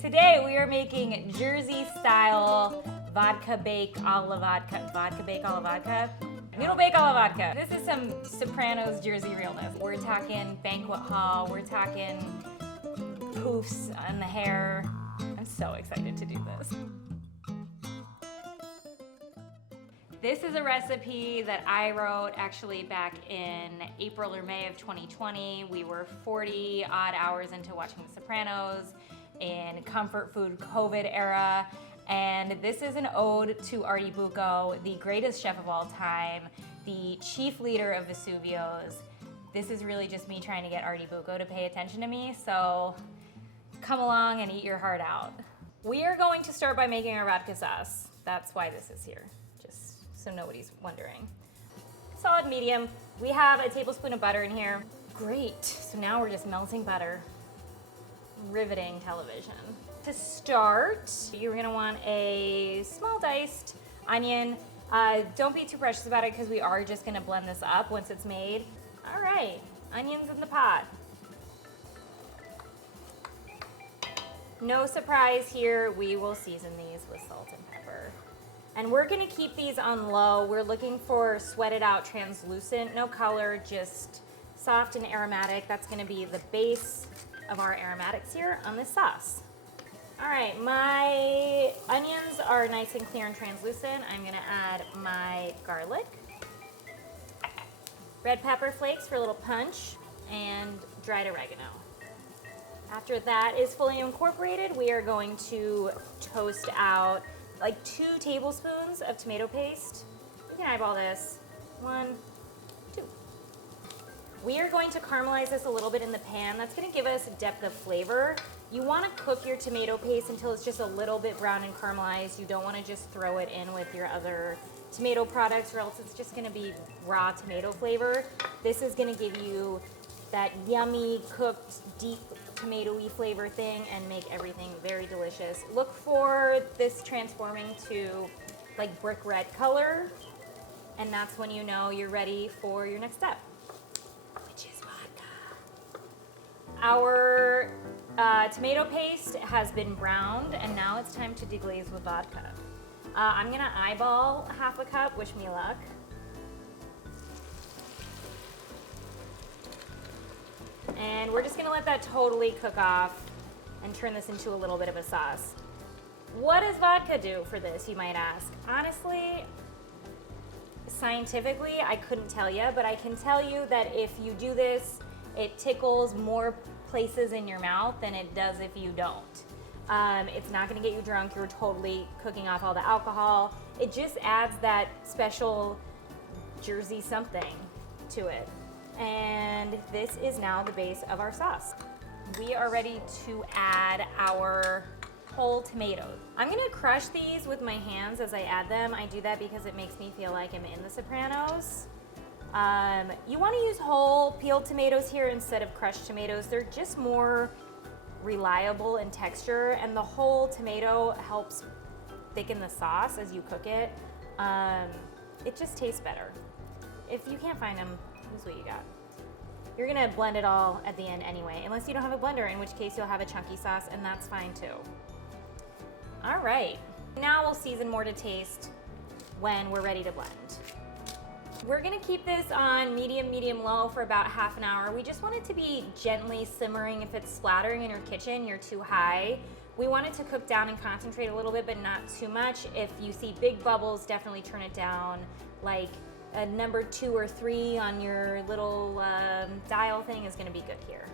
Today we are making Jersey style vodka bake alla vodka. Vodka bake alla vodka? Noodle bake alla vodka. This is some Sopranos Jersey realness. We're talking banquet hall, we're talking poofs on the hair. I'm so excited to do this. This is a recipe that I wrote actually back in April or May of 2020. We were 40 odd hours into watching The Sopranos in comfort food COVID era. And this is an ode to Artie Bucco, the greatest chef of all time, the chief leader of Vesuvios. This is really just me trying to get Artie Bucco to pay attention to me, so come along and eat your heart out. We are going to start by making our vodka sauce. That's why this is here, just so nobody's wondering. Solid medium. We have a tablespoon of butter in here. Great, so now we're just melting butter. Riveting television. To start, you're gonna want a small diced onion. Don't be too precious about it because we are just gonna blend this up once it's made. All right, onions in the pot. No surprise here, we will season these with salt and pepper. And we're gonna keep these on low. We're looking for sweated out, translucent, no color, just soft and aromatic. That's gonna be the base of our aromatics here on this sauce. All right, my onions are nice and clear and translucent. I'm gonna add my garlic, red pepper flakes for a little punch, and dried oregano. After that is fully incorporated, we are going to toast out like 2 tablespoons of tomato paste. You can eyeball this. 1, 2. We are going to caramelize this a little bit in the pan. That's gonna give us depth of flavor. You wanna cook your tomato paste until it's just a little bit brown and caramelized. You don't wanna just throw it in with your other tomato products or else it's just gonna be raw tomato flavor. This is gonna give you that yummy, cooked, deep tomatoey flavor thing and make everything very delicious. Look for this transforming to like brick red color, and that's when you know you're ready for your next step, which is vodka. Our tomato paste has been browned, and now it's time to deglaze with vodka. I'm gonna eyeball half a cup, wish me luck. And we're just gonna let that totally cook off and turn this into a little bit of a sauce. What does vodka do for this, you might ask? Honestly, scientifically, I couldn't tell you, but I can tell you that if you do this, it tickles more places in your mouth than it does if you don't. It's not gonna get you drunk, you're totally cooking off all the alcohol. It just adds that special Jersey something to it. And this is now the base of our sauce. We are ready to add our whole tomatoes. I'm gonna crush these with my hands as I add them. I do that because it makes me feel like I'm in The Sopranos. You wanna use whole peeled tomatoes here instead of crushed tomatoes. They're just more reliable in texture, and the whole tomato helps thicken the sauce as you cook it. It just tastes better. If you can't find them, use what you got. You're gonna blend it all at the end anyway, unless you don't have a blender, in which case you'll have a chunky sauce, and that's fine too. All right, now we'll season more to taste when we're ready to blend. We're gonna keep this on medium-low for about half an hour. We just want it to be gently simmering. If it's splattering in your kitchen, you're too high. We want it to cook down and concentrate a little bit, but not too much. If you see big bubbles, definitely turn it down, like a number 2 or 3 on your little dial thing is gonna be good here.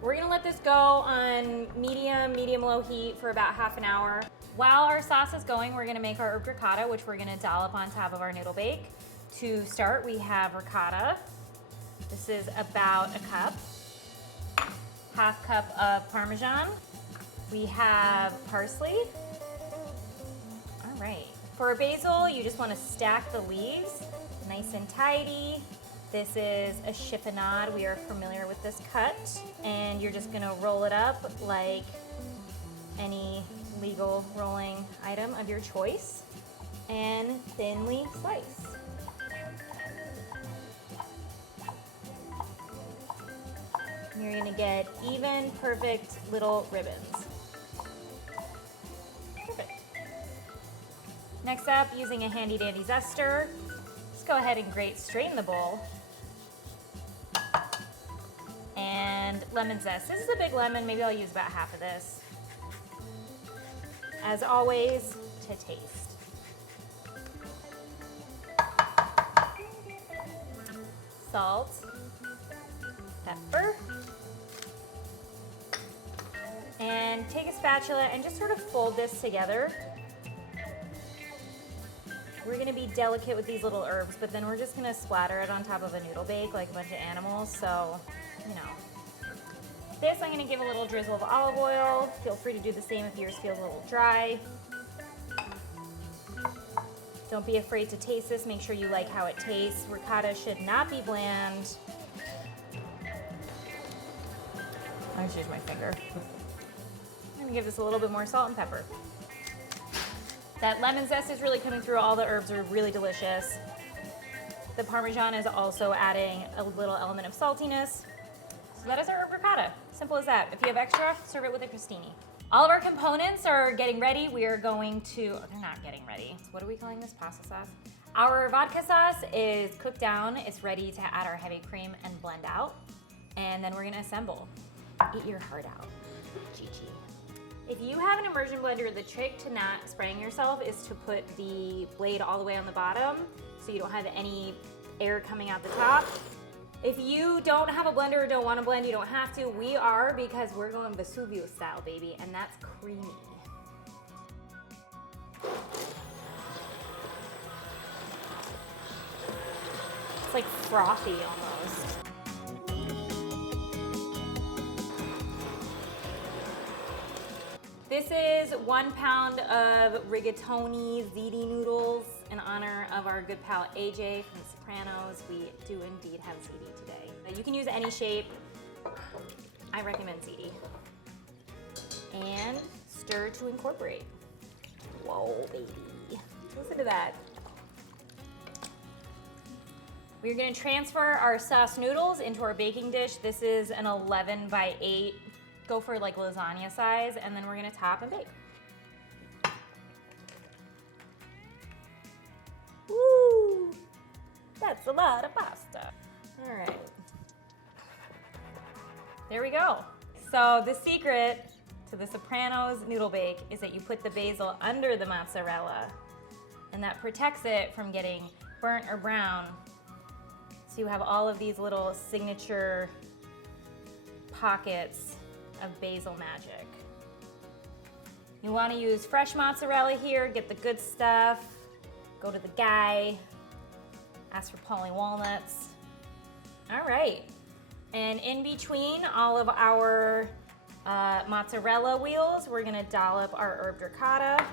We're gonna let this go on medium-low heat for about half an hour. While our sauce is going, we're gonna make our herb ricotta, which we're gonna dollop on top of our noodle bake. To start, we have ricotta. This is about a cup. Half cup of Parmesan. We have parsley. All right. For basil, you just want to stack the leaves nice and tidy. This is a chiffonade. We are familiar with this cut. And you're just gonna roll it up like any legal rolling item of your choice and thinly slice. You're gonna get even, perfect little ribbons. Next up, using a handy dandy zester, let's go ahead and grate straight in the bowl. And lemon zest. This is a big lemon, maybe I'll use about half of this. As always, to taste. Salt, pepper, and take a spatula and just sort of fold this together. We're gonna be delicate with these little herbs, but then we're just gonna splatter it on top of a noodle bake like a bunch of animals, so, you know. This, I'm gonna give a little drizzle of olive oil. Feel free to do the same if yours feels a little dry. Don't be afraid to taste this. Make sure you like how it tastes. Ricotta should not be bland. I'm just use my finger. I'm gonna give this a little bit more salt and pepper. That lemon zest is really coming through. All the herbs are really delicious. The Parmesan is also adding a little element of saltiness. So that is our herb ricotta. Simple as that. If you have extra, serve it with a crostini. All of our components are getting ready. We are going to, oh, they're not getting ready. What are we calling this? Pasta sauce? Our vodka sauce is cooked down. It's ready to add our heavy cream and blend out. And then we're gonna assemble. Eat your heart out. GG. If you have an immersion blender, the trick to not spraying yourself is to put the blade all the way on the bottom so you don't have any air coming out the top. If you don't have a blender or don't want to blend, you don't have to. We are, because we're going Vesuvio style, baby, and that's creamy. It's like frothy almost. This is 1 pound of rigatoni ziti noodles in honor of our good pal AJ from The Sopranos. We do indeed have ziti today. You can use any shape. I recommend ziti. And stir to incorporate. Whoa, baby. Listen to that. We're gonna transfer our sauce noodles into our baking dish. This is an 11 by 8. Go for like lasagna size, and then we're gonna top and bake. Woo! That's a lot of pasta. All right. There we go. So the secret to the Sopranos noodle bake is that you put the basil under the mozzarella, and that protects it from getting burnt or brown. So you have all of these little signature pockets of basil magic. You want to use fresh mozzarella here, get the good stuff, go to the guy, ask for Polly walnuts. All right, and in between all of our mozzarella wheels, we're gonna dollop our herb ricotta.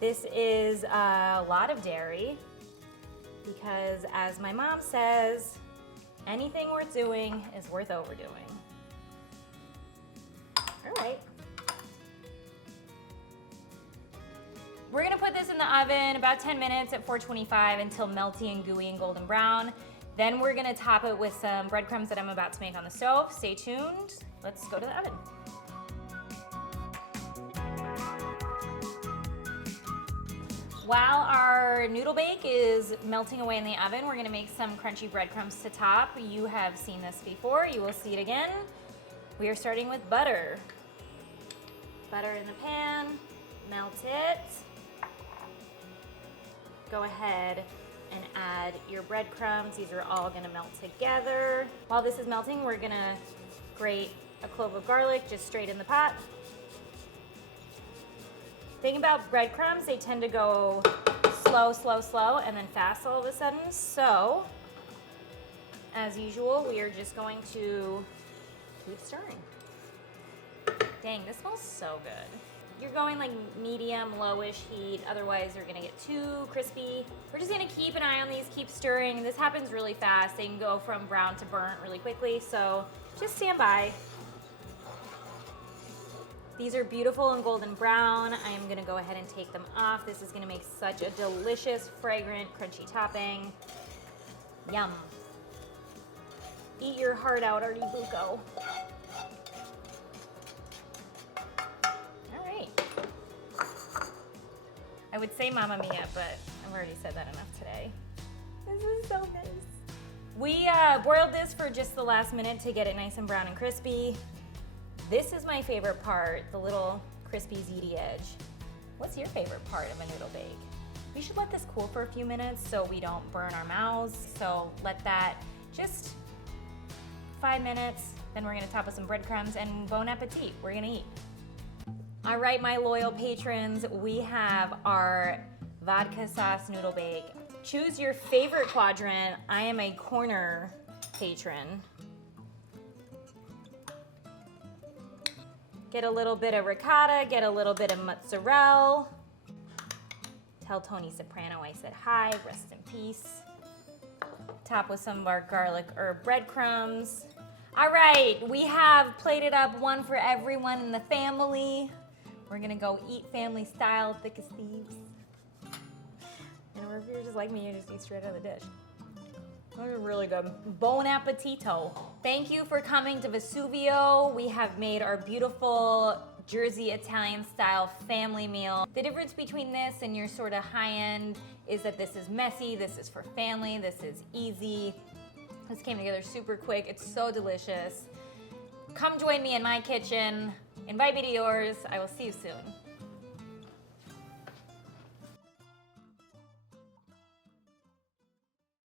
This is a lot of dairy because, as my mom says, anything worth doing is worth overdoing. All right. We're gonna put this in the oven about 10 minutes at 425 until melty and gooey and golden brown. Then we're gonna top it with some breadcrumbs that I'm about to make on the stove. Stay tuned. Let's go to the oven. While our noodle bake is melting away in the oven, we're gonna make some crunchy breadcrumbs to top. You have seen this before, you will see it again. We are starting with butter. Butter in the pan, melt it. Go ahead and add your breadcrumbs. These are all gonna melt together. While this is melting, we're gonna grate a clove of garlic just straight in the pot. Thing about breadcrumbs, they tend to go slow, slow, slow, and then fast all of a sudden. So, as usual, we are just going to keep stirring. Dang, this smells so good. You're going like medium, lowish heat, otherwise you're gonna get too crispy. We're just gonna keep an eye on these, keep stirring. This happens really fast. They can go from brown to burnt really quickly, so just stand by. These are beautiful and golden brown. I am gonna go ahead and take them off. This is gonna make such a delicious, fragrant, crunchy topping. Yum. Eat your heart out, Artie Bucco. I would say Mamma Mia, but I've already said that enough today. This is so nice. We broiled this for just the last minute to get it nice and brown and crispy. This is my favorite part, the little crispy ziti edge. What's your favorite part of a noodle bake? We should let this cool for a few minutes so we don't burn our mouths. So let that just 5 minutes. Then we're gonna top with some breadcrumbs and bon appetit, we're gonna eat. All right, my loyal patrons, we have our vodka sauce noodle bake. Choose your favorite quadrant. I am a corner patron. Get a little bit of ricotta, get a little bit of mozzarella. Tell Tony Soprano I said hi, rest in peace. Top with some of our garlic herb breadcrumbs. All right, we have plated up one for everyone in the family. We're gonna go eat family style, thick as thieves. And if you're just like me, you just eat straight out of the dish. Those are really good. Bon appetito. Thank you for coming to Vesuvio. We have made our beautiful Jersey Italian style family meal. The difference between this and your sort of high end is that this is messy, this is for family, this is easy. This came together super quick. It's so delicious. Come join me in my kitchen. Invite me to yours. I will see you soon.